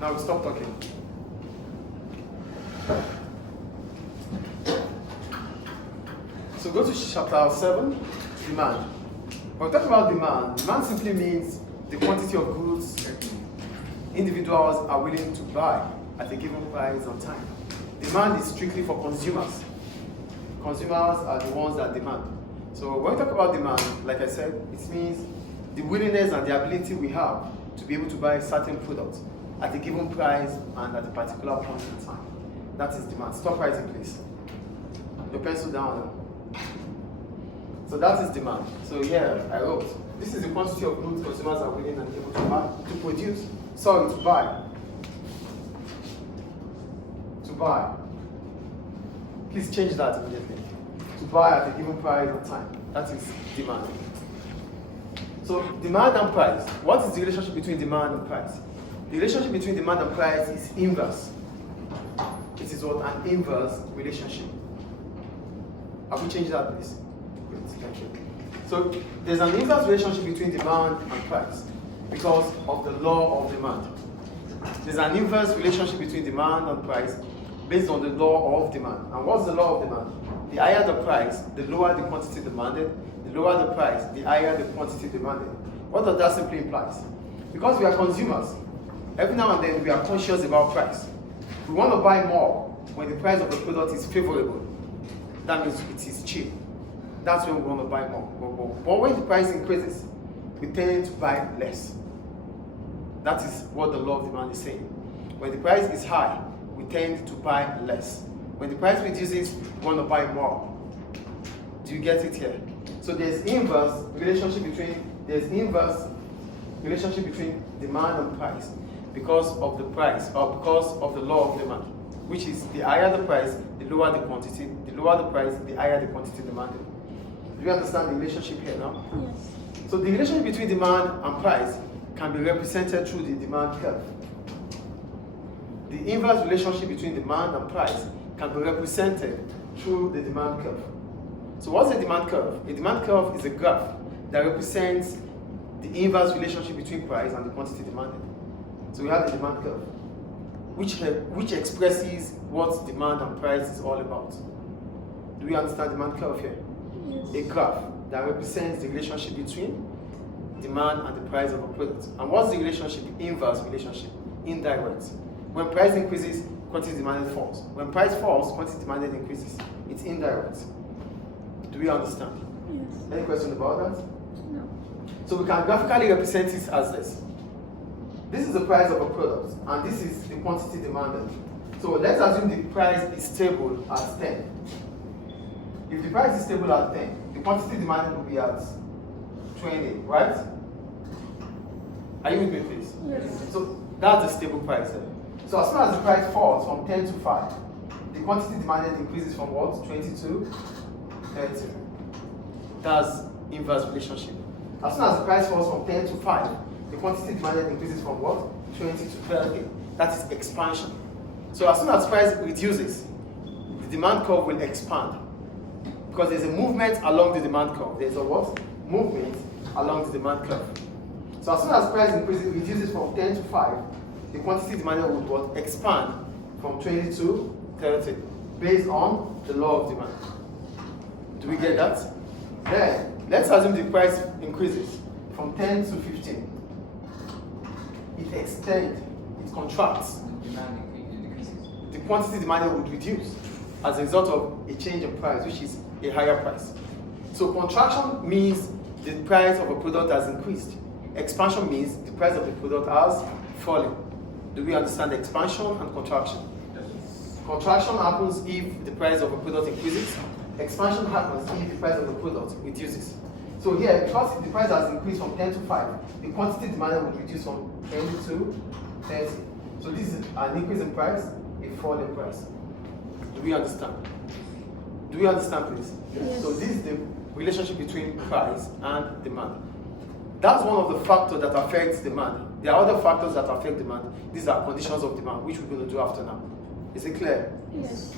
Now we stop talking. So go to chapter 7, demand. When we talk about demand simply means the quantity of goods individuals are willing to buy at a given price on time. Demand is strictly for consumers. Consumers are the ones that demand. So when we talk about demand, like I said, it means the willingness and the ability we have to be able to buy certain products at a given price and at a particular point in time. That is demand. Stop writing, please. Your pencil down now. So that is demand. So here I wrote, this is the quantity of goods consumers are willing and able to buy, to produce. Sorry, to buy. To buy. Please change that immediately. To buy at a given price and time. That is demand. So demand and price. What is the relationship between demand and price? The relationship between demand and price is inverse. It is what? An inverse relationship. Have we changed that, please? Great, thank you. So there's an inverse relationship between demand and price because of the law of demand. There's an inverse relationship between demand and price based on the law of demand. And what's the law of demand? The higher the price, the lower the quantity demanded. The lower the price, the higher the quantity demanded. What does that simply imply? Because we are consumers, every now and then we are conscious about price. We want to buy more when the price of the product is favorable. That means it is cheap. That's when we want to buy more. But when the price increases, we tend to buy less. That is what the law of demand is saying. When the price is high, we tend to buy less. When the price reduces, we want to buy more. Do you get it here? So there's inverse relationship between demand and price because of the price or because of the law of demand, which is the higher the price, the lower the quantity, the lower the price, the higher the quantity demanded. Do you understand the relationship here now? Yes. So the relationship between demand and price can be represented through the demand curve. The inverse relationship between demand and price can be represented through the demand curve. So what's a demand curve? A demand curve is a graph that represents the inverse relationship between price and the quantity demanded. So we have the demand curve, which expresses what demand and price is all about. Do we understand demand curve here? Yes. A graph that represents the relationship between demand and the price of a product. And what's the relationship? The inverse relationship, indirect. When price increases, quantity demanded falls. When price falls, quantity demanded increases. It's indirect. Do we understand? Yes. Any question about that? No. So we can graphically represent it as this. This is the price of a product, and this is the quantity demanded. So let's assume the price is stable at 10. If the price is stable at 10, the quantity demanded will be at 20, right? Are you with me, please? Yes. So that's the stable price there. So as soon as the price falls from 10 to 5, the quantity demanded increases from what? 20 to 30. That's inverse relationship. As soon as the price falls from 10 to 5, the quantity demanded increases from what? 20 to 30. That is expansion. So as soon as price reduces, the demand curve will expand. Because there's a movement along the demand curve. There's a what? Movement along the demand curve. So as soon as price reduces from 10 to 5, the quantity demanded would what? Expand from 20 to 30 based on the law of demand. Do we get that? Then let's assume the price increases from 10 to 15. It extends, it contracts. Demand decreases. The quantity demanded would reduce as a result of a change in price, which is a higher price. So contraction means the price of a product has increased. Expansion means the price of the product has fallen. Do we understand the expansion and contraction? Contraction happens if the price of a product increases. Expansion happens if the price of the product reduces. So here, because the price has increased from 10 to 5, the quantity demanded will reduce from 10 to 30. So this is an increase in price, a fall in price. Do we understand? Do we understand, please? Yes. So this is the relationship between price and demand. That's one of the factors that affects demand. There are other factors that affect demand. These are conditions of demand, which we're going to do after now. Is it clear? Yes.